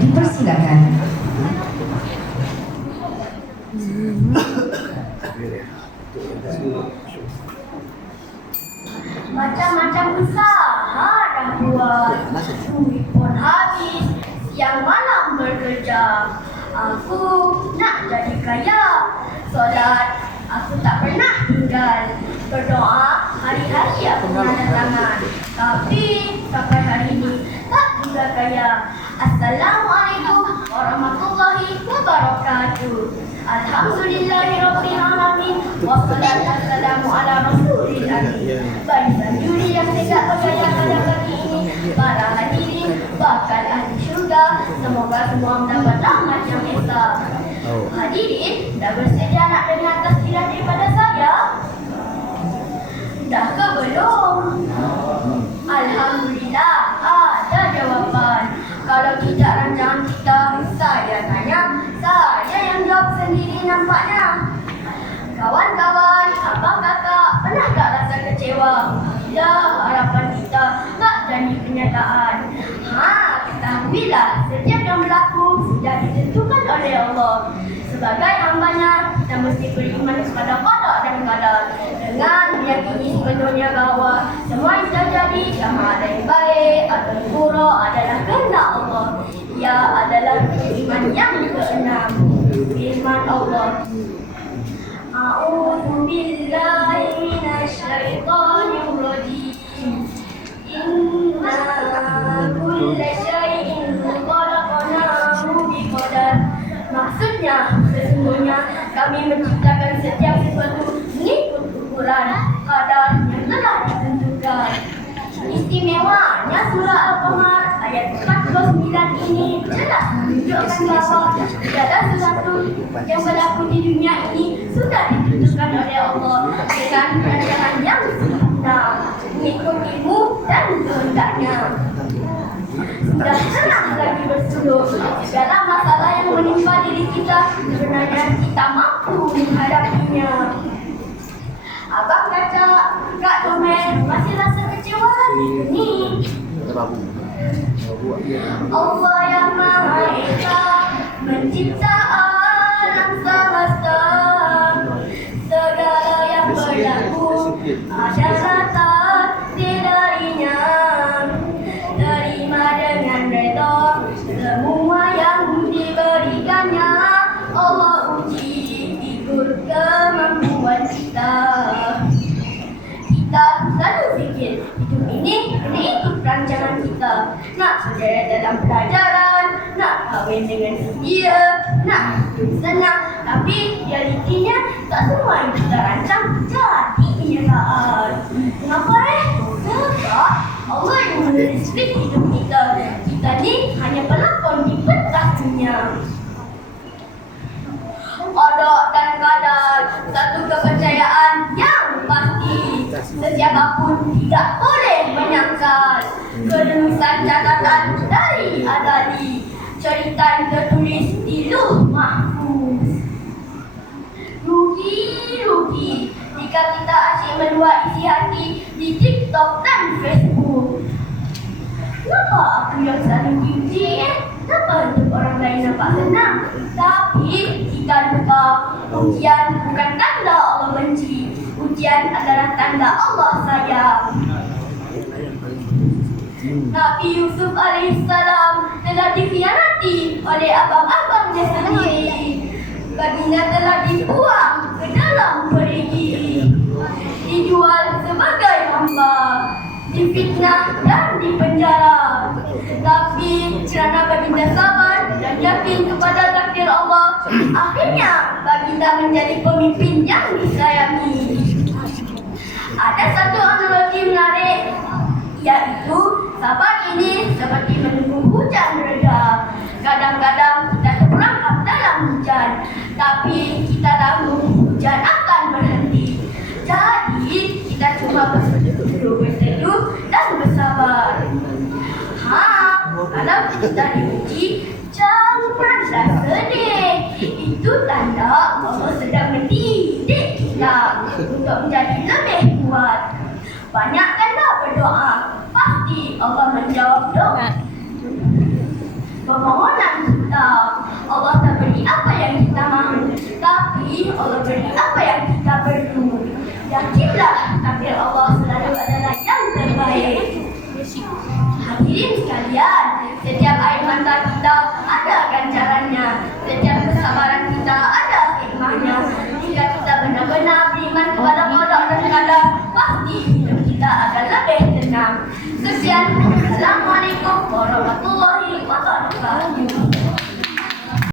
Dipersilakan. Macam-macam usaha dah buat. Duit pun habis. Siang malam bekerja. Aku nak jadi kaya. Solat. Aku tak pernah tinggal. Berdoa Hari-hari aku mengangkat tangan Tapi Sampai hari ini Tak juga kaya Assalamualaikum Warahmatullahi Wabarakatuh. Alhamdulillahirrahmanirrahim Wassalatu wassalamu ala rasulil amin. Barisan juri yang tegak bergaya pada pagi ini Para hadirin bakal ahli syurga Semoga semua mendapat rahmat yang esa. Hadirin dah bersedia nak dengar tasbiran daripada saya? Kecewa Bila harapan kita tak jadi kenyataan. Ha, ketahuilah Setiap yang berlaku sudah ditentukan oleh Allah. Sebagai hambanya Kita mesti beriman kepada qada dan qadar Dengan meyakini sepenuhnya bahawa Semua yang terjadi sama ada yang baik atau yang buruk adalah kehendak Allah. Ia adalah iman yang keenam Firman Allah أعوذ بالله من الشيطان الرجيم إنا كل شيء خلقناه بقدر Maksudnya, sesungguhnya kami menciptakan setiap sesuatu mengikut ukuran kadar yang telah ditentukan. Istimewanya surah Al-Qamar ayat 49 ini jelas menunjukkan bahawa tiada sesuatu yang berlaku di dunia ini sudah ditentukan oleh Allah dengan rancangan yang sempurna mengikut ilmu dan kehendaknya. Sudah senang lagi bersuluh segala masalah yang menimpa diri kita sebenarnya kita mampu menghadapinya. Abang kata, Kak Tomel masih rasa kecewa hari ini. Allah yang Maha Esa mencipta alam semesta. Segala yang berlaku adalah rancangan kita. Nak berjaya dalam pelajaran, nak kahwin dengan dia, nak hidup senang. Tapi realitinya tak semua yang kita rancang jadi kenyataan. Kenapa eh? Sebab Allah yang menulis skrip hidup kita. Kita ni hanya pelakon di pentas dunia. Kodok dan kadar satu kepercayaan yang pasti sesiapa pun tidak boleh menyangkal kerumisan catatan dari azali cerita yang tertulis di luh mahfuz rugi rugi jika kita asyik meluat isi hati di TikTok dan Facebook Kenapa aku yang selalu diuji eh? Kenapa untuk orang lain nampak senang? Tapi kita lupa ujian bukan tanda Allah benci. Ujian adalah tanda Allah sayang. Nabi Yusuf alaihissalam telah dikhianati oleh abang-abangnya sendiri. Baginda telah dibuang ke dalam perigi. Dijual sebagai hamba. Difitnah dan dipenjara. Tapi kerana baginda sabar dan yakin kepada takdir Allah, akhirnya baginda menjadi pemimpin yang disayangi. Ada satu analogi menarik iaitu sabar ini seperti menunggu hujan reda. Kadang-kadang kita terperangkap dalam hujan, tapi kita tahu hujan akan berhenti. Jadi kita cuma berseduh dan bersabar. Ha, kalau kita diuji, janganlah sedih. Itu tanda Allah sedang mendidik kita untuk menjadi. Banyakkanlah berdoa. Pasti Allah menjawab doa. Permohonan kita, Allah tak beri apa yang kita mahu. Tapi Allah beri apa yang kita perlu. Yakinlah takdir Allah selalu adalah yang terbaik. Hadirin sekalian, setiap air mata kita ada ganjarannya. Setiap